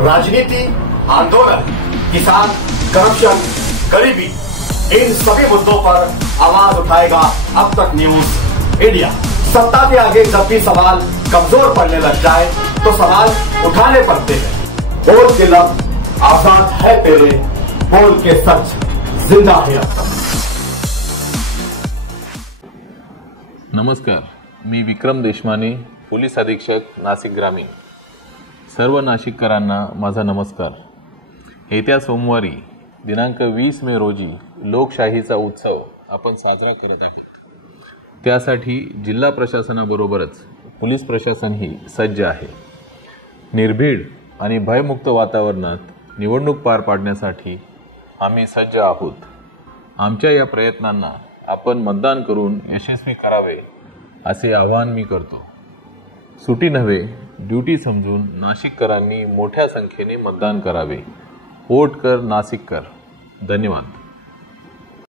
राजनीति, आंदोलन, किसान, करप्शन, गरीबी, इन सभी मुद्दों पर आवाज उठाएगा अब तक न्यूज इंडिया। सत्ता के आगे जब भी सवाल कमजोर पड़ने लग जाए तो सवाल उठाने पड़ते हैं। बोल के लफ्ज आजाद है तेरे, बोल के सच जिंदा है अब तक। नमस्कार, मी विक्रम देशमाने, पोलीस अधीक्षक, नाशिक ग्रामीण। सर्व नाशिककरांना माझा नमस्कार। येत्या सोमवारी दिनांक 20 मे रोजी लोकशाहीचा उत्सव आपण साजरा करत आहोत। त्यासाठी जिल्हा प्रशासनाबरोबरच पोलीस प्रशासनही सज्ज आहे। निर्भीड आणि भयमुक्त वातावरणात निवडणूक पार पाडण्यासाठी आम्ही सज्ज आहोत। आमच्या या प्रयत्नांना आपण मतदान करून यशस्वी करावे असे आवाहन मी करतो। सुटी नव्हे, ड्युटी समजून नाशिककरांनी मोठ्या संख्येने मतदान करावे। वोट कर नाशिक कर। धन्यवाद।